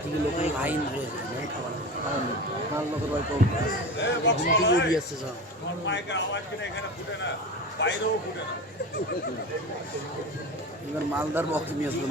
থেকে লোকের লাইন রয়েছে খাবার কাল লোকের বাড়ি কম ঘুম থেকে উঠে আসছে সব এবার মালদার বক্স নিয়ে আসলাম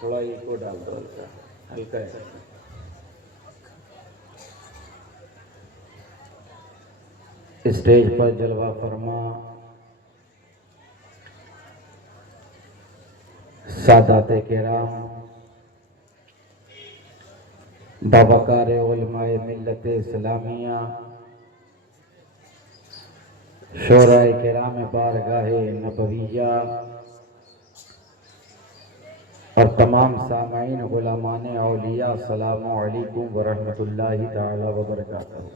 थोड़ा इको डाल दो हल्का है स्टेज पर जलवा फरमा सादाते किराम बाबकार उलमाए मिल्लत इस्लामिया शोराए किराम बारगाहे नबविया और तमाम सामाइन गुलामान औलिया अस्सलामु अलैकुम व रहमतुल्लाहि तआला व बरकातहू।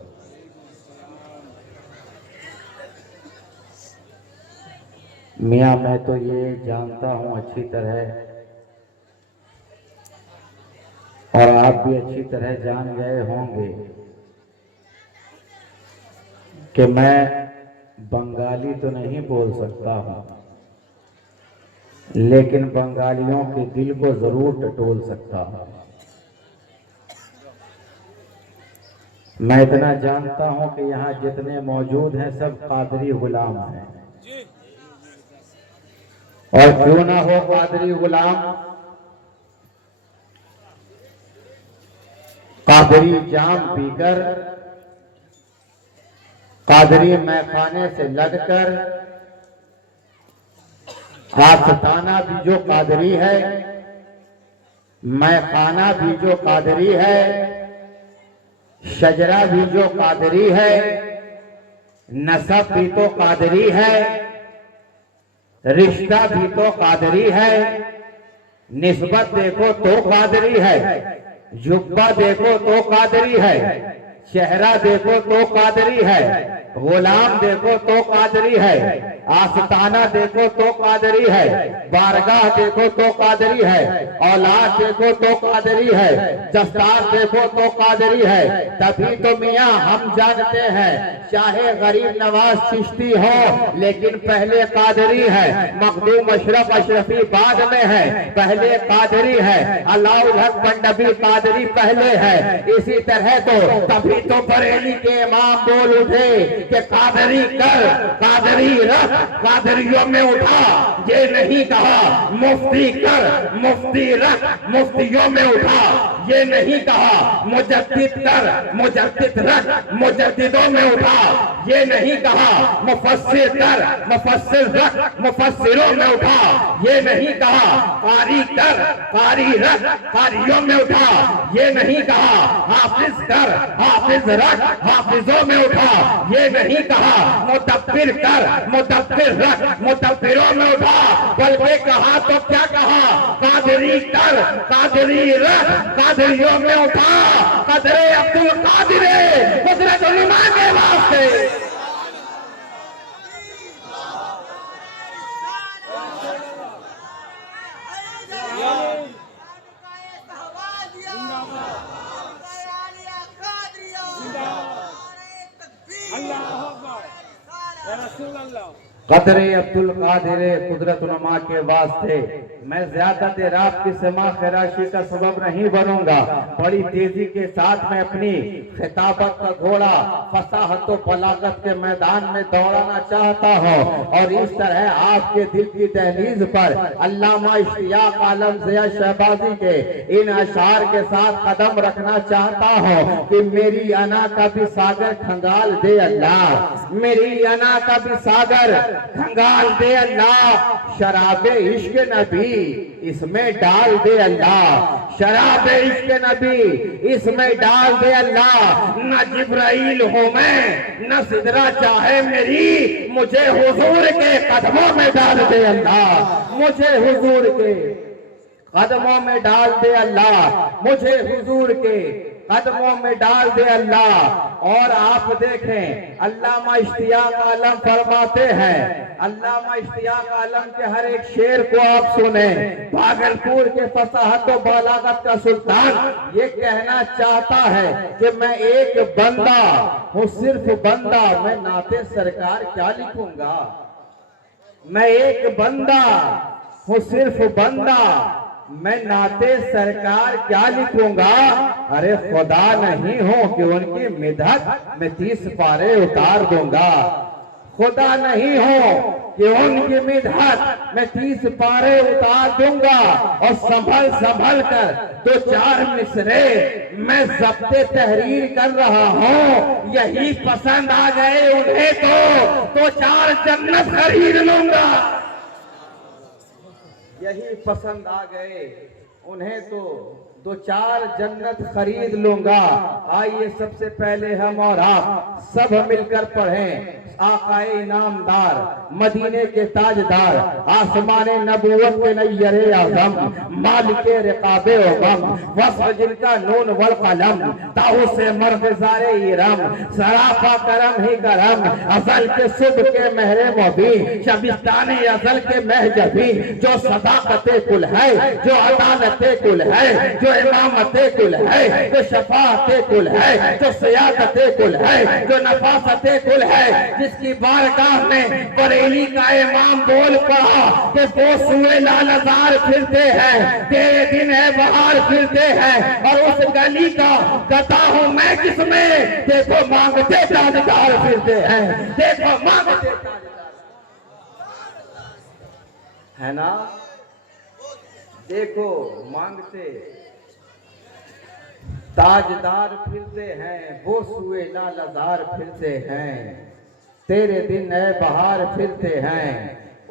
मियाँ मैं तो ये जानता हूँ अच्छी तरह और आप भी अच्छी तरह जान गए होंगे कि मैं बंगाली तो नहीं बोल सकता हूँ, लेकिन बंगालियों के दिल को जरूर टटोल सकता हूँ। मैं इतना जानता हूँ कि यहाँ जितने मौजूद हैं सब कादरी गुलाम हैं, और क्यों ना हो कादरी गुलाम, कादरी जाम पीकर कादरी मैखाने से लदकर आस्ताना भी जो कादरी है, मैखाना भी जो कादरी है, शजरा भी जो कादरी है, नसब भी तो कादरी है, रिश्ता भी तो कादरी है, निस्बत देखो तो कादरी है, जुब्बा देखो तो कादरी है, चेहरा देखो तो कादरी है, गुलाम देखो तो कादरी है, आस्ताना देखो तो कादरी है, बारगाह देखो तो कादरी है, औलाद देखो तो कादरी है, दस्तार देखो तो कादरी है। तभी तो मियाँ हम जानते हैं, चाहे गरीब नवाज चिश्ती हो लेकिन पहले कादरी है, मखदूम अशरफ अशरफी बाद में है, पहले कादरी है, अलाउल हक पंडबी कादरी पहले है। इसी तरह तो तभी तो बरेली के इमाम बोल उठे कि कादरी कर, कादरी रख, कादरियों में उठा। ये नहीं कहा मुफ्ती कर, मुफ्ती रख, मुफ्तियों में उठा। ये नहीं कहा मुजद्दिद कर, मुजद्दिद रख, मुजद्दिदों में उठा। ये नहीं कहा मुफस्सिर कर, मुफस्सिर रख, मुफस्सिरों में उठा। ये नहीं कहा कारी कर, कारी रख, कारियों में उठा। ये नहीं कहा हाफिज कर, हाफिज रख, हाफिजों में उठा। ये नहीं कहा मुदब्बिर कर, मुदब्बिर रख, मुदब्बिरों में उठा। बल्कि कहा तो क्या कहा, कादरी कर, कादरी रख, कादरियों में उठा। कदरे अब्दुल कादिर कुदरत उलमा के वास्ते। कदरे अब्दुल कादिर कुदरत उलमा के वास्ते। मैं ज्यादा देर आपकी समा खराशी का सबब नहीं बनूंगा। बड़ी तेजी के साथ मैं अपनी खिताबत का घोड़ा फसाहत व बलागत के मैदान में दौड़ाना चाहता हूँ और इस तरह आपके दिल की दहलीज पर अल्लामा इश्तियाक आलम ज़िया शहबाजी के इन अशार के साथ कदम रखना चाहता हूँ कि मेरी अना का भी सागर खंगाल दे अल्लाह, मेरी अना का भी सागर खंगाल दे अल्लाह। शराबे इश्क नबी इसमें डाल दे अल्लाह, शराबे इश्क नबी इसमें डाल दे अल्लाह। न जिब्राइल हूँ मैं, न सिदरा चाहे मेरी, मुझे हुजूर के कदमों में डाल दे अल्लाह, मुझे हुजूर के कदमों में डाल दे अल्लाह, मुझे हुजूर के कदमों में डाल दे अल्लाह। और आप देखें अल्लामा इश्तियाक आलम फरमाते हैं, अल्लामा इश्तियाक आलम के हर एक शेर को आप सुने। भागलपुर के फसाहत व बलागत का सुल्तान ये कहना चाहता है कि मैं एक बंदा हूँ, सिर्फ बंदा, मैं नाते सरकार क्या लिखूंगा। मैं एक बंदा हूँ, सिर्फ बंदा, मैं नाते सरकार क्या लिखूंगा। अरे खुदा नहीं हो कि उनकी मिदहत में 30 पारे उतार दूंगा, खुदा नहीं हो कि उनकी मिदहत में 30 पारे उतार दूंगा। और संभल संभल कर 2-4 मिसरे मैं ज़ब्ते तहरीर कर रहा हूँ। यही पसंद आ गए उन्हें तो 2-4 जन्नत खरीद लूंगा। यही पसंद आ गए उन्हें तो 2-4 जन्नत खरीद लूंगा। आइए सबसे पहले हम और आप सब मिलकर पढ़ें आकाए इनामदार, मदीने के ताजदार, आसमाने नबूवत के नैयरे आज़म, मालिके रिकाबे गम, वस्फ जिनका नून वल कलम, ताऊ से मर्ग़ज़ारे इरम, सराफा करम ही करम, अज़ल के सुब के महरे मुबी, शबिस्ताने अज़ल के महजबी, जो सदाकते कुल है, जो अदालते कुल है, जो इमामते कुल है, जो शफाअते कुल है, जो सियादते कुल है, जो नफासते कुल है, जिसकी बारगाह में बरेली का इमाम बोल पड़ा कि वो सुए लालजार फिरते हैं, तेरे दिन है बहार फिरते हैं, और उस गली का गदा हूं मैं जिसमें देखो मांगते ताजदार फिरते हैं, देखो मांगते है ना, देखो मांगते ताजदार फिरते हैं, वो सुए लालजार फिरते हैं, तेरे दिन नए बहार फिरते हैं,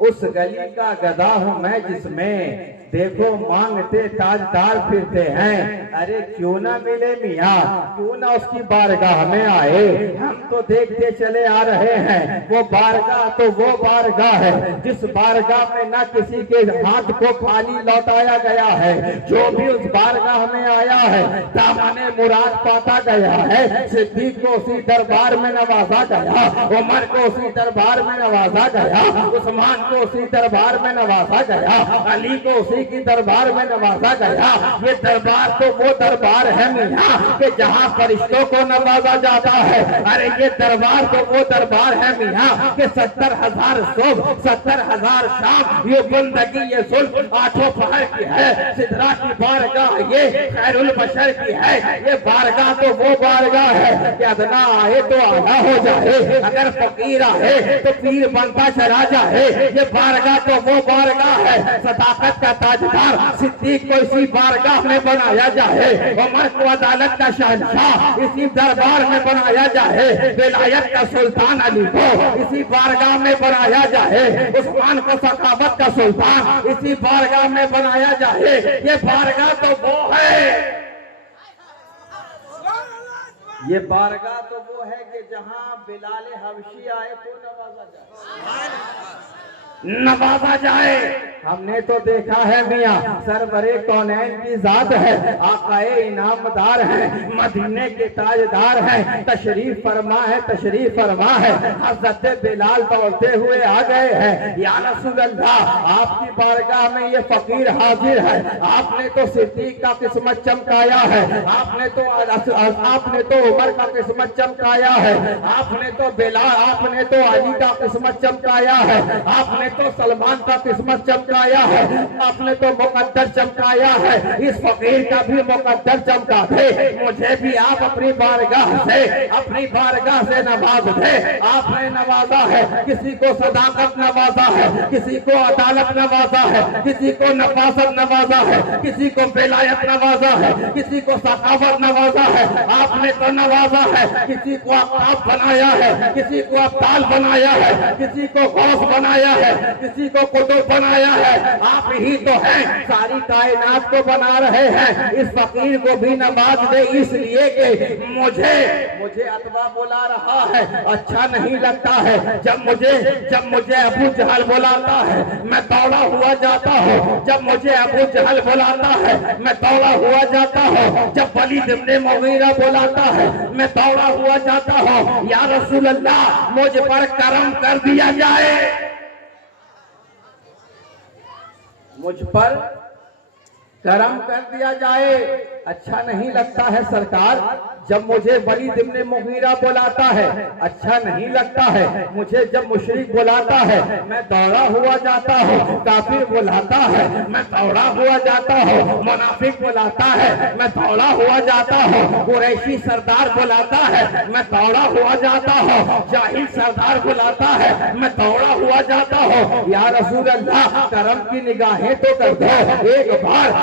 उस गली का गदा हूं मैं जिसमें देखो मांगते ताजदार फिरते हैं, अरे क्यों ना मिले मियाँ, क्यों ना उसकी बारगाह में आए। हम तो देखते चले आ रहे हैं, वो बारगाह तो वो बारगाह है जिस बारगाह में ना किसी के हाथ को खाली लौटाया गया है। जो भी उस बारगाह में आया है दामने मुराद पाता गया है। सिद्दीक को उसी दरबार में नवाजा गया, उमर को उसी दरबार में नवाजा गया, उस्मान को उसी दरबार में नवाजा गया, अली को उसी की दरबार में नवाजा गया। ये दरबार तो वो दरबार है मियाँ कि जहाँ फरिश्तों को नवाजा जाता है। अरे ये दरबार तो वो दरबार है मियाँ कि 70,000 सुबह 70,000 शाम ये बंदगी ये जुल्फ आठों पहर की है। सिदरा की बारगाह ये खैरुल बशर की है। ये बारगाह तो वो बारगाह है कि अदना आए तो आला हो जाए, अगर फकीर आए तो पीर बनता चला जाए। ये बारगाह तो वो बारगाह है, सदाकत का ताजदार सिद्दीक को इसी बारगाह में बनाया जाए, उमर को अदालत का शहंशाह इसी दरबार में बनाया जाए, विलायत का सुल्तान अली को इसी बारगाह में बनाया जाए, उस्मान को सखावत का सुल्तान इसी बारगाह में बनाया जाए। ये बारगाह तो वो है, ये बारगाह तो वो है कि जहां बिलाल हबशी आए तो नवाजा जाए। हमने तो देखा है मियाँ सरवरे कौनैन की जात है, आकाए इनामदार है, मदीने के ताजदार है, तशरीफ फरमा है, तशरीफ फरमा है। हजरत बिलाल दौड़ते हुए आ गए हैं, या रसूल अल्लाह आपकी बारगाह में ये फकीर हाजिर है। आपने तो सिद्दीक का किस्मत चमकाया है, आपने तो उमर का किस्मत चमकाया है, आपने तो बिलाल आपने तो अली का किस्मत चमकाया है, आपने तो सलमान का किस्मत चमकाया है, आपने तो मुकद्दर चमकाया है। इस फकीर का भी मुकद्दर चमका दे, मुझे भी आप अपनी बारगाह से नवाज दे। आपने नवाजा है, किसी को सदाकत नवाजा है, किसी को अदालत नवाजा है, किसी को नफासत नवाजा है, किसी को विलायत नवाजा है, किसी को सखावत नवाजा है। आपने तो नवाजा है, किसी को अफ्ताब बनाया है, किसी को अब्दाल बनाया है, किसी को गौस बनाया है, किसी को कुतुब बनाया है। आप ही तो हैं, सारी कायनात को बना रहे हैं। इस फकीर को भी नवाज दे, इसलिए कि मुझे अतबा बुला रहा है, अच्छा नहीं लगता है जब मुझे अबू जहल बुलाता है मैं दौड़ा हुआ जाता हूँ, जब मुझे अबू जहल बुलाता है मैं दौड़ा हुआ जाता हूँ, जब वलीद इब्ने मुगीरा बुलाता है मैं दौड़ा हुआ जाता हूँ। या रसूल अल्लाह मुझ पर करम कर दिया जाए, मुझ पर करम कर दिया जाए। अच्छा नहीं लगता है सरकार जब मुझे वलीद इब्ने मुगीरा बुलाता है, अच्छा नहीं लगता है मुझे जब मुशरिक बुलाता है मैं दौड़ा हुआ जाता हूँ, काफिर बुलाता है मैं दौड़ा हुआ जाता हूँ, मुनाफिक बुलाता है मैं दौड़ा हुआ जाता हूँ, कुरैशी सरदार बुलाता है मैं दौड़ा हुआ जाता हूँ, जाहिल सरदार बुलाता है मैं दौड़ा हुआ जाता हूँ। या रसूल अल्लाह करम की निगाहें तो कर दो,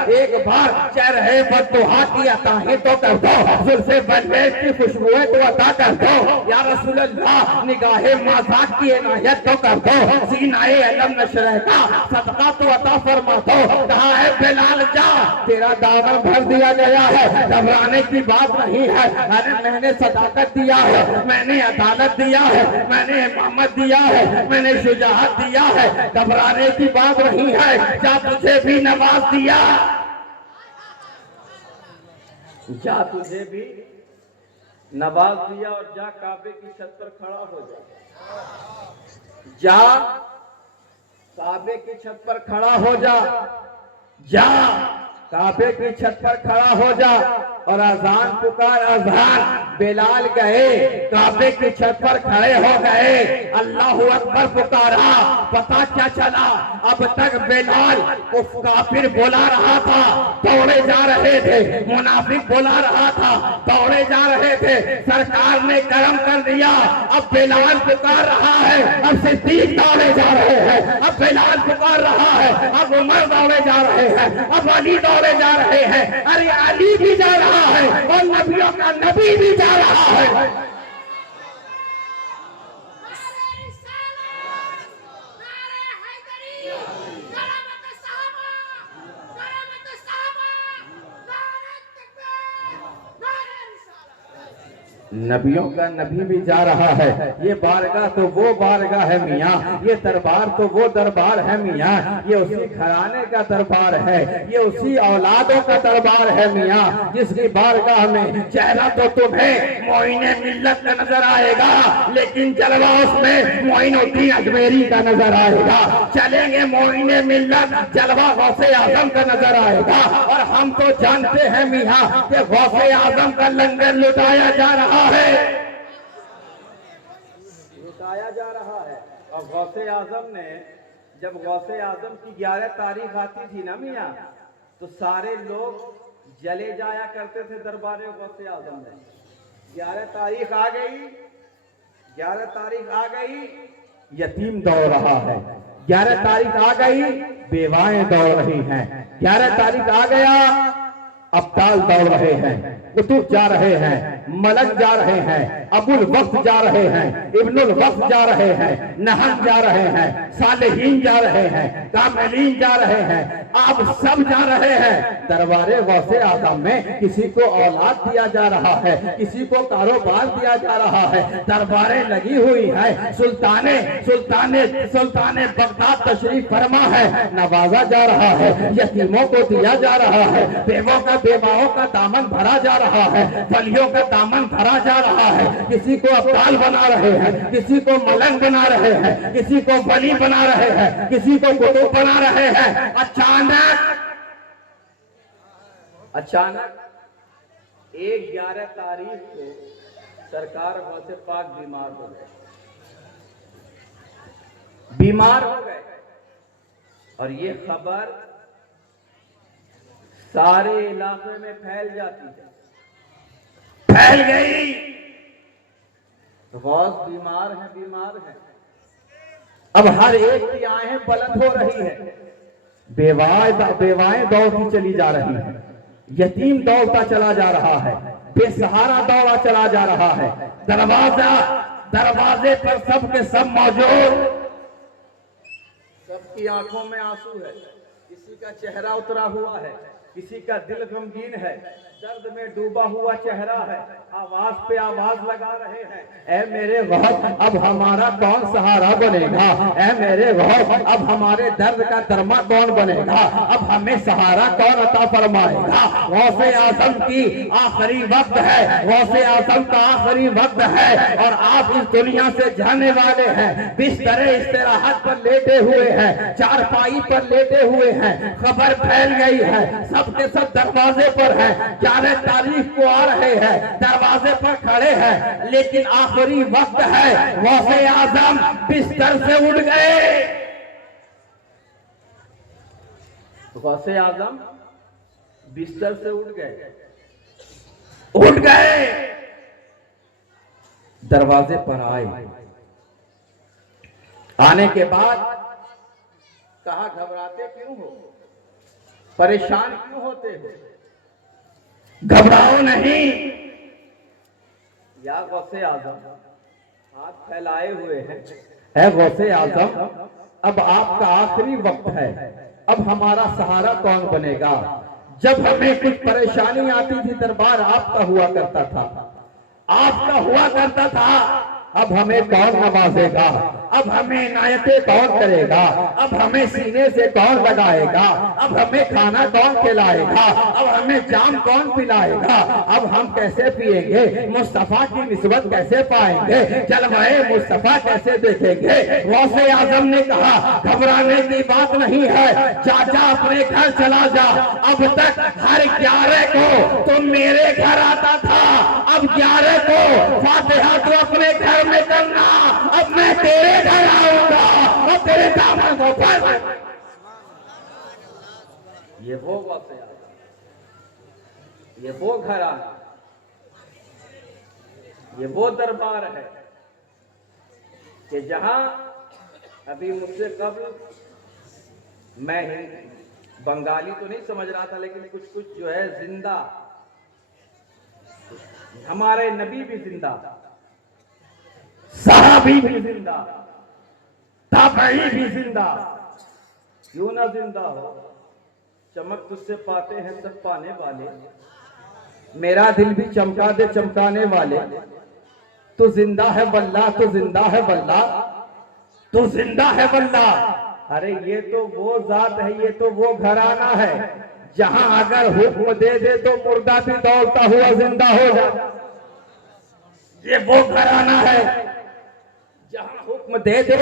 एक बार चेहरे पर दुआ की अताएं तो कर दो, जुल्फे बनवेज की खुशबुएं तो अता कर दो। या रसूल अल्लाह निगाहे माज़ाक की इनायत तो कर दो, सीनाए अलम नशरह का सदका तो अता फरमा दो। कहा है बिलाल जा तेरा दामन भर दिया गया है, घबराने की बात नहीं है। अरे मैंने सदाकत दिया है, मैंने अदालत दिया है, मैंने इमामत दिया है, मैंने शुजाअत दिया है, घबराने की बात नहीं है। जा तुझे भी नवाज दिया, जा तुझे भी नवाज दिया, और जा काबे की छत पर खड़ा हो जा काबे की छत पर खड़ा हो जा काबे की छत पर खड़ा हो जा और अजान पुकार, अजान। बिलाल गए काबे की छत पर खड़े हो गए, अल्लाहु अकबर पुकारा। पता क्या चला, अब तक बिलाल उस काफिर बोला रहा था दौड़े जा रहे थे, मुनाफिक बोला रहा था दौड़े जा रहे थे, सरकार ने करम कर दिया। अब बिलाल पुकार रहा है, अब सिद्दीक दौड़े जा रहे हैं, अब बिलाल पुकार रहा है, अब उमर दौड़े जा रहे हैं, अब अली दौड़े जा रहे हैं। अरे अली भी जा रहा है और नबियों का नबी भी जा रहा है। नबियों का नबी भी जा रहा है। ये बारगाह तो वो बारगाह है मियाँ, ये दरबार तो वो दरबार है मियाँ, ये उसी घराने का दरबार है, ये उसी औलादों का दरबार है मियाँ, जिसकी बारगाह में चेहरा तो तुम्हें मोइने मिल्लत का नजर आएगा, लेकिन जलवा उसमें मोइनुद्दीन अजमेरी का नजर आएगा। चलेंगे मोइने मिल्लत, जलवा गौसे आजम का नजर आएगा। और हम तो जानते हैं मियाँ कि गौसे आजम का लंगर लुटाया जा रहा है, लुटाया जा रहा है। और गौसे आजम ने, जब गौसे आजम की 11 तारीख आती थी ना मियाँ, तो सारे लोग जले जाया करते थे दरबारे गौसे आजम में। 11 तारीख आ गई, 11 तारीख आ गई, यतीम दौड़ रहा है। 11 तारीख आ गई, बेवाएं दौड़ रही हैं। 11 तारीख आ गया, अब्ताल दौड़ रहे हैं, कुतुब जा रहे हैं, मलक जा रहे हैं, अबुल वक्त जा रहे हैं, इब्नुल वक्त जा रहे हैं, नहन जा रहे हैं, सालेहीन जा रहे हैं, कामिलीन जा रहे हैं, आप सब जा रहे हैं। दरबारे गौसे आजम में किसी को औलाद दिया जा रहा है, किसी को कारोबार दिया जा रहा है, दरबारें लगी हुई है। सुल्ताने सुल्ताने सुल्ताने बगदाद तशरीफ फरमा है, नवाजा जा रहा है, यतीमों को दिया जा रहा है, बेवाओं का दामन भरा जा रहा है, वलियों का दामन भरा जा रहा है। किसी को अब्दाल बना रहे हैं, किसी को मलंग बना रहे हैं, किसी को वली बना रहे हैं, किसी को कुतुब बना रहे हैं। अचानक 11 तारीख को सरकार गौसे पाक बीमार हो गए, बीमार हो गए। और ये खबर सारे इलाके में फैल जाती है, फैल गई। गौस बीमार है, बीमार है। अब हर एक की आंखें बुलंद हो रही है, बेवाएं दौड़ती चली जा रही है, यतीम दौड़ता चला जा रहा है, बेसहारा दौड़ा चला जा रहा है। दरवाजे पर सब के सब मौजूद, सबकी आंखों में आंसू है, किसी का चेहरा उतरा हुआ है, किसी का दिल गमगीन है, दर्द में डूबा हुआ चेहरा है, आवाज पे आवाज लगा रहे हैं, ऐ मेरे गौस अब हमारा कौन सहारा बनेगा, ऐ मेरे गौस अब हमारे दर्द का दरमा कौन बनेगा, अब हमें सहारा कौन अता फरमाएगा। गौसे आजम की आखिरी वक्त है, गौसे आजम का आखिरी वक्त है, और आप इस दुनिया से जाने वाले हैं। बिस्तरे इस्तिराहत पर लेटे हुए हैं, चारपाई पर लेटे हुए हैं, खबर फैल गई है, सबके सब दरवाजे पर हैं। 11 तारीख को आ रहे हैं, दरवाजे पर खड़े हैं, लेकिन आखिरी वक्त है। गौसे आजम बिस्तर से उठ गए, गौसे आजम बिस्तर से उठ गए, उठ गए, दरवाजे पर आए। आने के बाद कहा, घबराते क्यों हो, परेशान क्यों होते हो, घबराओ नहीं। या गौसे आजम हाथ फैलाए हुए हैं, है गौसे आजम अब आपका आखिरी वक्त है, अब हमारा सहारा कौन बनेगा। जब हमें कुछ परेशानी आती थी दरबार आपका हुआ करता था, आपका हुआ करता था। अब हमें कौन नवाजेगा, अब हमें इनायतें कौन करेगा, अब हमें सीने से कौन लगाएगा, अब हमें खाना कौन खिलाएगा, अब हमें जाम कौन पिलाएगा, अब हम कैसे पिएंगे, मुस्तफा की निस्बत कैसे पाएंगे, जलवाए मुस्तफा कैसे देखेंगे। गौसे आजम ने कहा, घबराने की बात नहीं है, चाचा अपने घर चला जा। अब तक हर 11 को तो मेरे घर आता था, अब 11 को फातिहा तो अपने घर में करना, अब मैं तेरे घर आऊंगा और तेरे दामन को पर। ये वो वक्त है, ये वो घर आना, ये वो दरबार है कि जहां अभी मुझसे कबल मैं बंगाली तो नहीं समझ रहा था, लेकिन कुछ कुछ जो है जिंदा, हमारे नबी भी जिंदा, सहाबी भी जिंदा, ताबई भी जिंदा, क्यों ना जिंदा हो। चमक तुझसे पाते हैं सब पाने वाले, मेरा दिल भी चमका दे चमकाने वाले। तू जिंदा है वल्लाह, तू जिंदा है वल्लाह, तू जिंदा है वल्लाह। अरे ये तो वो जात है, ये तो वो घराना है जहां अगर हुक्म दे दे तो मुर्दा भी दौड़ता हुआ जिंदा हो जाए। ये वो घराना है जहां हुक्म दे दे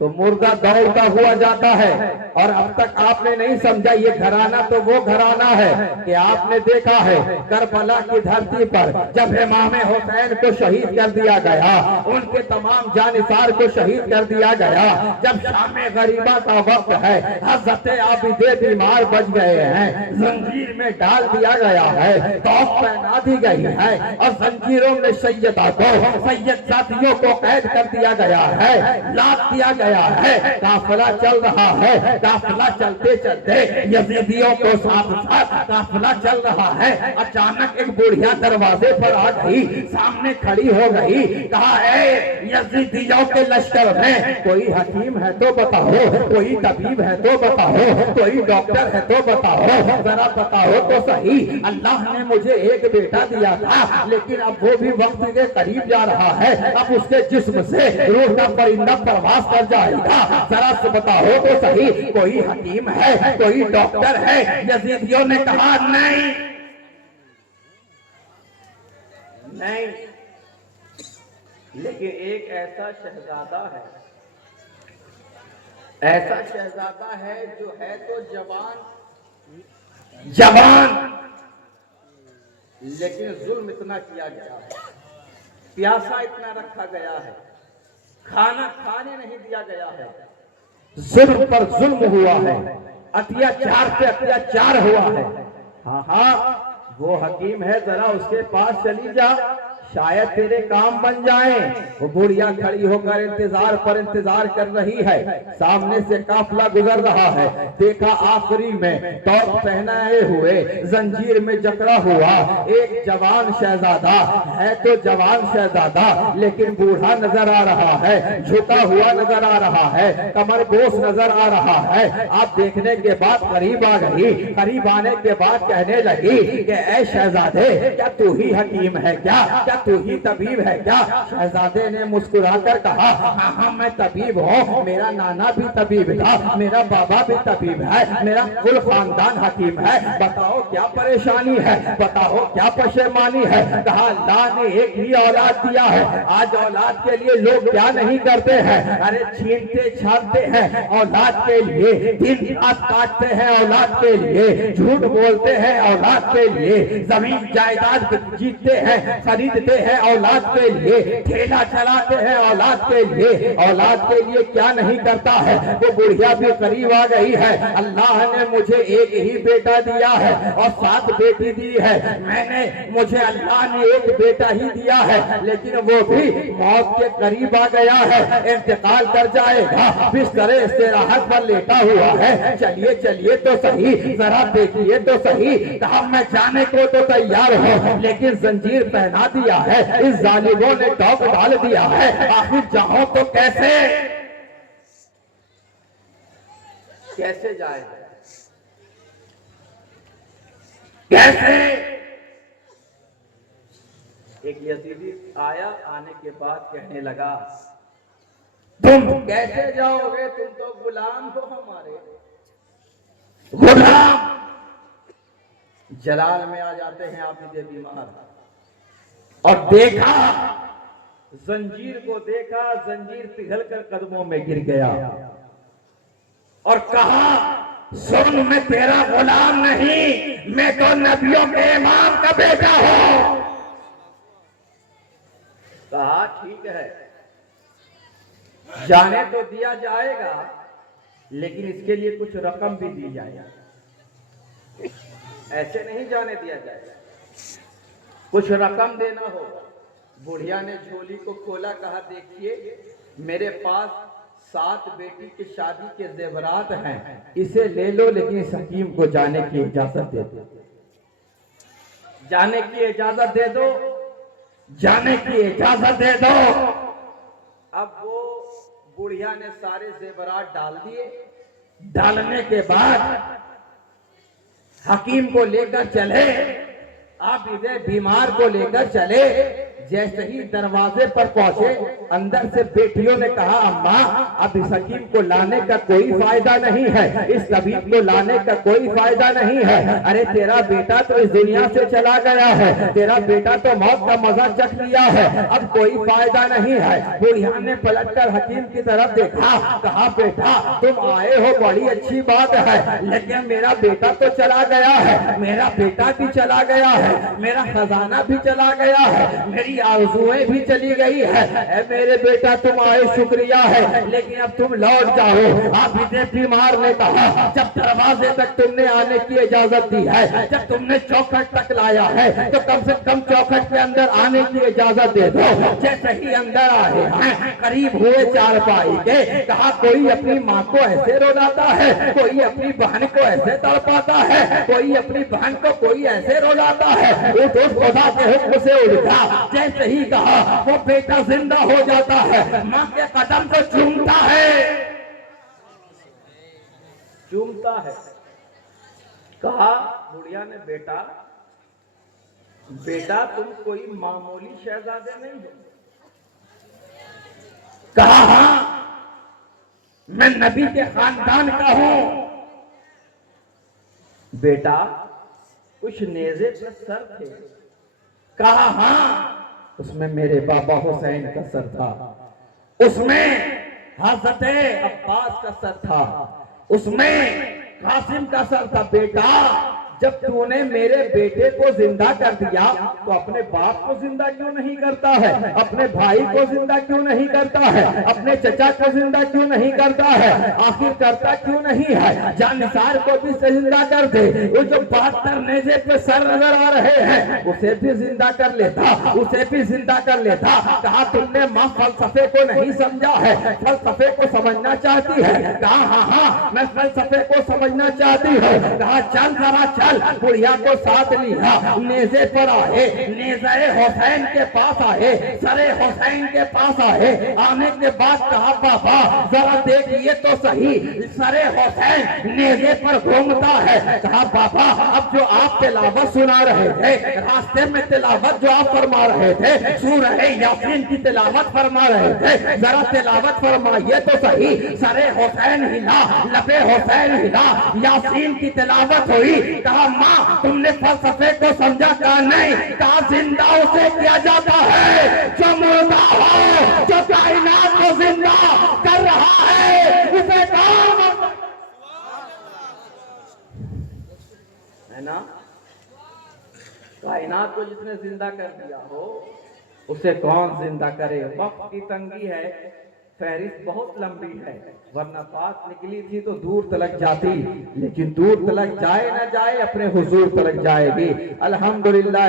तो मुर्दा दौड़ता हुआ जाता है। और अब तक आपने नहीं समझा, ये घराना तो वो घराना है कि आपने देखा है करबला की धरती पर जब इमाम हुसैन को शहीद कर दिया गया, उनके तमाम जानिसार को शहीद कर दिया गया। जब शाम गरीबा का वक्त है, हज़रत आबिदे बीमार बच गए हैं, जंजीर में डाल दिया गया है, तौफ पहना दी गई है और जंजीरों में सैयदा को, सैयद साथियों को कैद कर दिया गया है, लाद दिया गया है। काफिला चल रहा है, काफिला चलते चलते यजीदियों को साथ साथ काफिला चल रहा है। अचानक एक बुढ़िया दरवाजे पर आ गई, सामने खड़ी हो गई, कहा ए यजीदियों के लश्कर में कोई हकीम है तो बताओ, कोई तबीब है तो बताओ, कोई डॉक्टर है तो बताओ, जरा बताओ तो सही। अल्लाह ने मुझे एक बेटा दिया था, लेकिन अब वो भी वक्त के करीब जा रहा है, अब उसके जिस्म से रूह का परिंदा प्रवास कर जाएगा। जरा से बताओ तो सही, कोई हकीम है, कोई डॉक्टर है? यजीदियों ने कहा नहीं नहीं, लेकिन एक ऐसा शहजादा है, ऐसा शहजादा है जो है तो जवान जवान, लेकिन जुल्म इतना किया गया है, प्यासा इतना रखा गया है, खाना खाने नहीं दिया गया है, जुल्म पर जुल्म हुआ है, अत्याचार पे अत्याचार हुआ है। हाँ हाँ, वो हकीम है, जरा उसके पास चली जा, शायद तेरे काम बन जाए। वो बुढ़िया खड़ी होकर इंतजार कर रही है। सामने से काफिला गुजर रहा है, देखा आखिरी में टॉप पहनाए हुए, जंजीर में जकड़ा हुआ एक जवान शहजादा है, तो जवान शहजादा लेकिन बूढ़ा नजर आ रहा है, झुका हुआ नजर आ रहा है, कमर बोस नजर आ रहा है। आप देखने के बाद करीब आ गई, करीब आने के बाद कहने लगी कि ऐ शहजादे, क्या तू ही हकीम है क्या तू ही तबीब है क्या? शहजादे ने मुस्कुराकर कहा, हाँ हाँ मैं तबीब हूँ, मेरा नाना भी तबीब था, मेरा बाबा भी तबीब है, मेरा कुल खानदान हकीम है। बताओ क्या परेशानी है, बताओ क्या परेशानी है? कहा अल्लाह ने एक ही औलाद दिया है, आज औलाद के लिए लोग क्या नहीं करते हैं, अरे छीनते छानते हैं औलाद के लिए, दिन रात काटते हैं औलाद के लिए, झूठ बोलते हैं औलाद के लिए, जमीन जायदाद जीतते हैं, खरीदते हैं औलाद के लिए, ठेला चलाते हैं औलाद के लिए, औलाद के लिए क्या नहीं करता है। वो बुढ़िया भी करीब आ गई है। अल्लाह ने मुझे एक ही बेटा दिया है और 7 बेटी दी है, मुझे अल्लाह ने एक बेटा ही दिया है, लेकिन वो भी मौत के करीब आ गया है, इंतकाल कर जाएगा, बिस्तर इस्तिराहत पर लेटा हुआ है। चलिए चलिए तो सही, जरा देखिए तो सही। कहा मैं जाने को तो तैयार हूँ, लेकिन जंजीर पहना दिया है, इस जालिमों ने टॉप डाल दिया है, आखिर जाओ तो कैसे कैसे जाए, कैसे? एक यजीदी आया, आने के बाद कहने लगा, तुम कैसे जाओगे, तुम तो गुलाम हो हमारे, गुलाम। जलाल में आ जाते हैं आप ये बीमार, और देखा जंजीर को, देखा जंजीर पिघल कर कदमों में गिर गया और कहा, सुन मैं तेरा गुलाम नहीं, मैं तो नबियों के इमाम का बेटा हूं। कहा ठीक है, जाने तो दिया जाएगा, लेकिन इसके लिए कुछ रकम भी दी जाएगी, ऐसे नहीं जाने दिया जाएगा, कुछ रकम देना होगा। बुढ़िया ने झोली को खोला, कहा देखिए मेरे पास 7 बेटी की शादी के जेवरात हैं, इसे ले लो, लेकिन इस हकीम को जाने की इजाजत दे दो, जाने की इजाजत दे दो, जाने की इजाजत दे दो। अब वो बुढ़िया ने सारे जेवरात डाल दिए, डालने के बाद हकीम को लेकर चले, आप इधर बीमार को लेकर चले, जैसे ही दरवाजे पर पहुंचे, अंदर से बेटियों ने कहा, अम्मा अब इस हकीम को लाने का कोई फायदा नहीं है, इस तबीब को लाने का कोई फायदा नहीं है। अरे तेरा बेटा तो इस दुनिया से चला गया है, तेरा बेटा तो मौत का मजा चख लिया है, अब कोई फायदा नहीं है। बुढ़िया ने पलटकर हकीम की तरफ देखा, कहा, बेटा तुम आए हो बड़ी अच्छी बात है, लेकिन मेरा बेटा तो चला गया है, मेरा बेटा भी चला गया है, मेरा खजाना भी चला गया है, मेरी आरज़ुएं भी चली गई है। मेरे बेटा तुम आए शुक्रिया है, लेकिन अब तुम लौट जाओ। आप इतने बीमार ने कहा, जब दरवाजे तक तुमने आने की इजाजत दी है, जब तुमने चौखट तक लाया है, तो कम से कम चौखट के अंदर आने की इजाजत दे दो। जैसे ही अंदर आए हैं, करीब हुए चारपाई के, कहा, कोई अपनी माँ को ऐसे रुलाता है, कोई अपनी बहन को ऐसे तड़पाता है, कोई अपनी बहन को कोई ऐसे रुलाता है। वो तो खुदा के हुक्म से उठा, जैसे ही कहा वो बेटा जिंदा हो जाता है, माँ के कदम को चूमता है, चूमता है। कहा बुढ़िया ने, बेटा बेटा तुम कोई मामूली शहजादे नहीं हो। कहा, हाँ मैं नबी के खानदान का हूं। बेटा कुछ नेज़े पे सर थे। कहा, हाँ उसमें मेरे बाबा हुसैन का सर था, उसमें हज़रत अब्बास का सर था, उसमें कासिम का सर था। बेटा जब तूने मेरे बेटे को जिंदा कर दिया, तो अपने बाप को जिंदा क्यों नहीं करता है, अपने भाई को जिंदा क्यों नहीं करता है, अपने चचा को जिंदा क्यों नहीं करता है, आखिर करता क्यों नहीं है। जानिसार को भी जिंदा कर दे, वो जो 72 नेज़े पे सर नजर आ रहे हैं उसे भी जिंदा कर लेता, उसे भी जिंदा कर लेता। कहा, तुमने माँ फलसफे को नहीं समझा है, फलसफे को समझना चाहती है। कहा, हाँ हाँ मैं फलसफे को समझना चाहती हूँ। कहा, चल जरा चल। बुढ़िया को साथ लिया, नेज़े पर आए, नेज़े हुसैन के पास आए, सरे हुसैन के पास आए। आने के बाद कहा, बाबा जरा देखिए तो सही, सरे हुसैन नेज़े पर घूमता है। कहा, बाबा अब जो आप तिलावत सुना रहे थे, रास्ते में तिलावत जो आप फरमा रहे थे, सूरह यासीन की तिलावत फरमा रहे थे, जरा तिलावत फरमाइए तो सही। सरे हुसैन हिला, लबे हुसैन हिला, यासीन की तिलावत हुई। कहा, माँ तुमने फलसफे को समझा? कहा, नहीं। कहा, जिंदा उसे किया जाता है जो मुर्दा हो, जो कायनात को जिंदा कर रहा है उसे कौन है ना। कायनात को जिसने जिंदा कर दिया हो उसे कौन जिंदा करे। वक्त की तंगी है, फहरिस्त बहुत लंबी है, वरना बात निकली थी तो दूर तलक जाती, लेकिन दूर तलक जाए ना जाए अपने हुजूर तलक जाएगी। अल्हम्दुलिल्लाह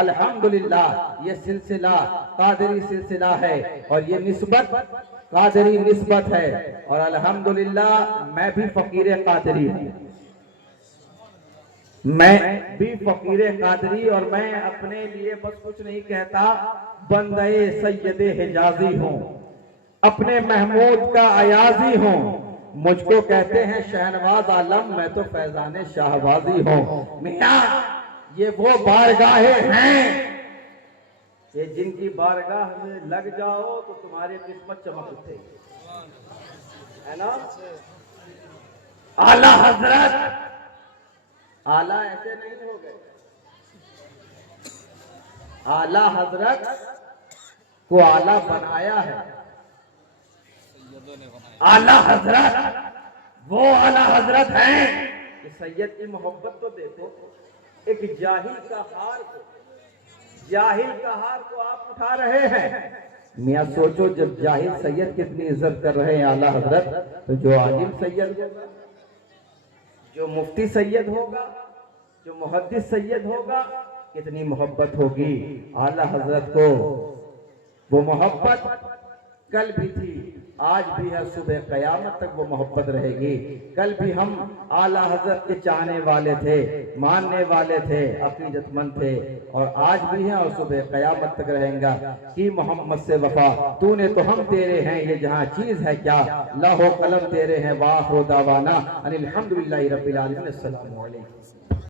अल्हम्दुलिल्लाह ये सिलसिला कादरी सिलसिला है और ये निस्बत कादरी निस्बत है। और अल्हम्दुलिल्लाह मैं भी फकीर कादरी हूँ, मैं भी फकीर कादरी, और मैं अपने लिए बस कुछ नहीं कहता, बंदे सैयदे हिजाजी हूँ, अपने महमूद का अयाजी हूँ। मुझको कहते हैं शहनवाज आलम, मैं तो फैजाने शाहबाजी हूँ। मियां ये वो बारगाहें हैं ये जिनकी बारगाह में लग जाओ तो तुम्हारी किस्मत चमक उठेगी, है ना। आला हजरत आला ऐसे नहीं हो गए, आला हजरत को आला बनाया है। आला हजरत वो आला हजरत हैं कि सैयद की मोहब्बत तो देखो, एक जाहिल का हार को आप उठा रहे हैं। मियाँ सोचो, जब जाहिल सैयद कितनी इज्जत कर रहे हैं आला हजरत, तो जो आलिम सैयद होगा, जो मुफ्ती सैयद होगा, जो मुहद्दिस सैयद होगा, कितनी मोहब्बत होगी आला हजरत को। वो मोहब्बत कल भी थी, आज भी है, सुबह कयामत तक वो मोहब्बत रहेगी। कल भी हम आला हजरत के चाहने वाले थे, मानने वाले थे, अकीदतमंद थे, और आज भी हैं और सुबह कयामत तक रहेगा। कि मोहम्मद से वफा तूने तो हम तेरे हैं, ये जहाँ चीज है क्या, लाहो कलम तेरे हैं। वाह दावाना अनिल हम्दुलिल्लाहि रब्बिल आलमीन। अस्सलामु अलैकुम।